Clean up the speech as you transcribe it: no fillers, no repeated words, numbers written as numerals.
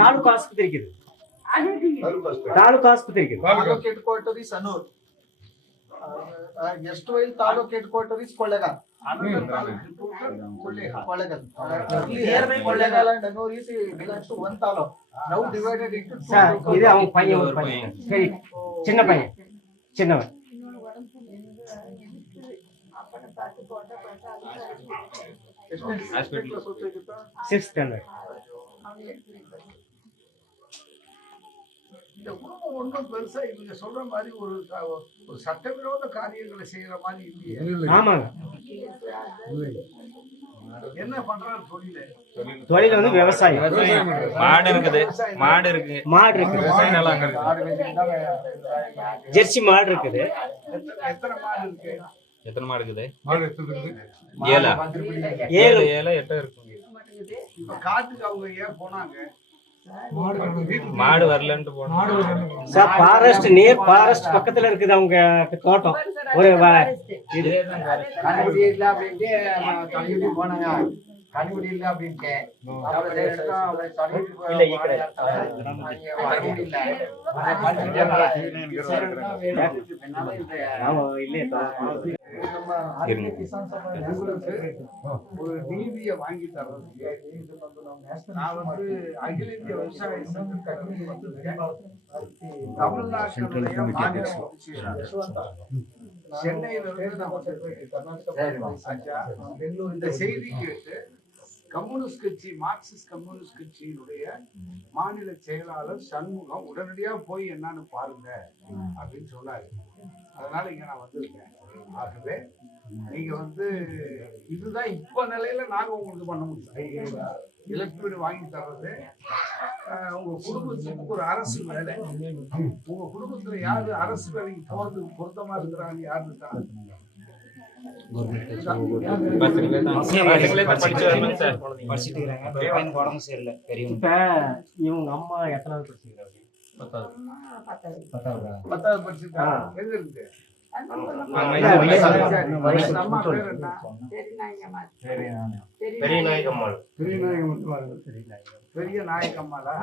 ತಾಲೂಕು ಆಸ್ಪತ್ರೆ ಇದೆ. ತಾಲೂಕು ಆಸ್ಪತ್ರೆ ಇದೆ. Taluk head quarters Anur. Guest while taluk head quarters Kollegal. Kollegal. Kollegal and Annur is belongs to one taluk. Now divided into two. இது அவங்க பையன். சரி, சின்ன பையன், சின்னவன். Six standard. இந்த குடும்பம் ஒன்றும் பெருசா இவங்க சொல்ற மாதிரி ஒரு சட்டவிரோத காரியங்களை செய்யற மாதிரி இல்லையே. ஆமாங்க. என்ன பண்றாரு தொழில் வந்து விவசாயம். மாடு இருக்குது, மாடு இருக்கு, மாடு இருக்கு, விவசாய நிலம் இருக்குது, ஜெர்சி மாடு இருக்குது. எத்தனை மாடு இருக்கு? எத்தனை மாடு இருக்குது? ஏழு 8 இருக்கு. இப்ப காட்டுக்கு அவங்க ஏன் போனாங்க? மாடு வரலன்ட்டு போனாங்க சார். ஃபாரஸ்ட் நியர் ஃபாரஸ்ட் பக்கத்துல இருக்குது அவங்க தோட்டம். ஒரு இது கனிகுடி இல்ல அப்படின்ட்டு கனிகுடி போனாங்க. கனிகுடி இல்ல அப்படின்ட்டு இல்ல இக்கಡೆ நாம இல்லையே ஒரு நீதியை வாங்கி தர்றதுக்கு நான் வந்து அகில இந்திய விவசாய தமிழ்நாட்டினுடைய மாநில சென்னையில இருந்து இந்த செய்தி கேட்டு கம்யூனிஸ்ட் கட்சி, மார்க்சிஸ்ட் கம்யூனிஸ்ட் கட்சியினுடைய மாநில செயலாளர் சண்முகம் உடனடியா போய் என்னன்னு பாருங்க அப்படின்னு சொன்னாரு. அதனால இங்க நான் வந்திருக்கேன். ஆகவே நீங்க வந்து இதுதான் இப்ப நிலையில நாங்க உங்களுக்கு பண்ண முடியும். இழப்பீடு வாங்கி தர்றது உங்க குடும்பத்துக்கு ஒரு அரசு வேலை. உங்க குடும்பத்துல யாரு அரசு வேலைக்கு போறதுக்கு பொருத்தமா இருக்கிறாங்க யாருன்னு தான் இவங்க அம்மா எத்தனாவது படிச்சிருக்காங்க? 10வது படிச்சிருக்காங்க. எங்க இருக்கு? பெரிய நாயகம்மாளா?